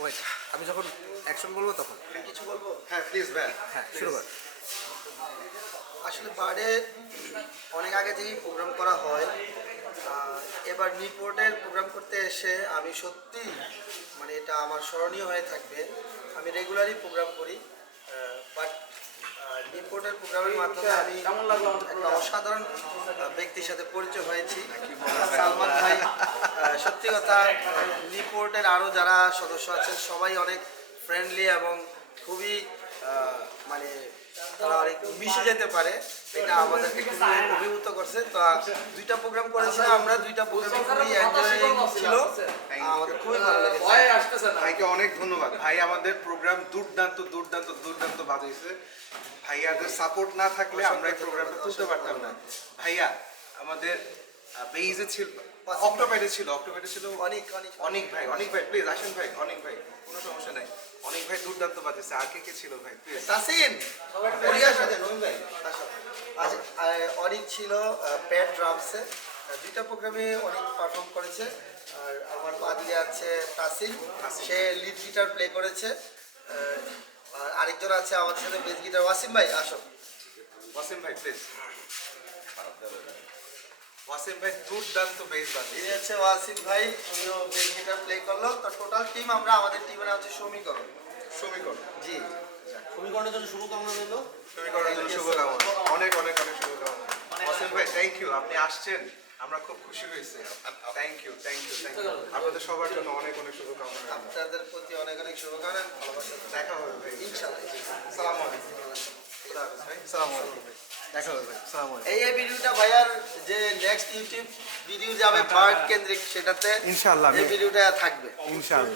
Wait, আমি যখন action বলবো তখন। কিছু বলবো? হ্যাঁ প্লিজ ভাই। হ্যাঁ, শুরু কর। আসলে বারে অনেক আগে থেকেই প্রোগ্রাম করা হয়। এবার নিউপোর্টের প্রোগ্রাম করতে এসে আমি সত্যি মানে এটা আমার স্মরণীয় হয়ে থাকবে। আমি রেগুলারই প্রোগ্রাম করি, বাট নিউপোর্টের প্রোগ্রামের মাধ্যমে আমি একটা অসাধারণ ব্যক্তির সাথে পরিচয় হয়েছি, সালমান ভাই। সত্যি কথা, নিউপোর্টের আরও যারা সদস্য আছেন সবাই অনেক ফ্রেন্ডলি এবং খুবই মানে তারা অনেক মিশে যেতে পারে, এটা আমাদেরকে খুবই অভিভূত করছে। তো দুইটা প্রোগ্রাম করেছিলাম আমরা, দুইটা প্রোগ্রাম খুবই এনজয়িং ছিল, আমাদের খুবই ভালো লেগেছে। ভাইকে অনেক ধন্যবাদ। ভাই আমাদের প্রোগ্রাম দুর্দান্ত দুর্দান্ত দুর্দান্ত বাজাইছে। ভাইয়াদের সাপোর্ট না থাকলে আমরা এই প্রোগ্রামটা তুলতে পারতাম না। ভাইয়া আমাদের বেইজে ছিল, অক্টোপাইডে ছিল অনেক অনেক অনেক ভাই, অনেক ভাই প্লিজ আসেন ভাই, অনেক ভাই কোনো সমস্যা নাই। অনেক ভাই দুর্দান্ত বাজাইছে। আর কে ছিল ভাই প্লিজ? তাসিন পরিয়ার সাথে নইম ভাই আসো। আজ অনেক ছিল প্যাড ড্রামসে, দুইটা প্রোগ্রামে অনেক পারফর্ম করেছে। আর আমার বাদিকে আছে তাসিন, সে লিড গিটার প্লে করেছে। আর আরেকজন আছে আমাদের সাথে বেস গিটার, ওয়াসিম ভাই আসো। ওয়াসিম ভাই প্লিজ। ওয়াসিম ভাই দুর্দান্ত বেস বাজাইছে। এই হচ্ছে ওয়াসিম ভাই, উনিও বেস গিটার প্লে করলো। তো টোটাল টিম আমরা, আমাদের টিমের নাম হচ্ছে সমীকরণ। সমীকরণ, জি, সমীকরণের জন্য শুভকামনা রইল। সমীকরণের জন্য শুভকামনা, অনেক অনেক অনেক শুভকামনা। ওয়াসিম ভাই থ্যাংক ইউ, আপনি আসছেন, আমরা খুব খুশি হয়েছি। Thank you thank you thank you. আপনাদের সবার জন্য অনেক অনেক শুভকামনা। আপনাদের প্রতি অনেক অনেক শুভকামনা, ভালোবাসা। দেখা হবে ভাই ইনশাআল্লাহ। সালামু আলাইকুম। খুদা হাফেজ ভাই। সালাম আলাইকুম ভাই, দেখা হবে ভাই, সালাম আলাইকুম। এই ভিডিওটা ভাইয়ার যে নেক্সট ইউটিউব ভিডিও যাবে পার্ক কেন্দ্রিক, সেটাতে ইনশাআল্লাহ এই ভিডিওটা থাকবে। ইনশাআল্লাহ।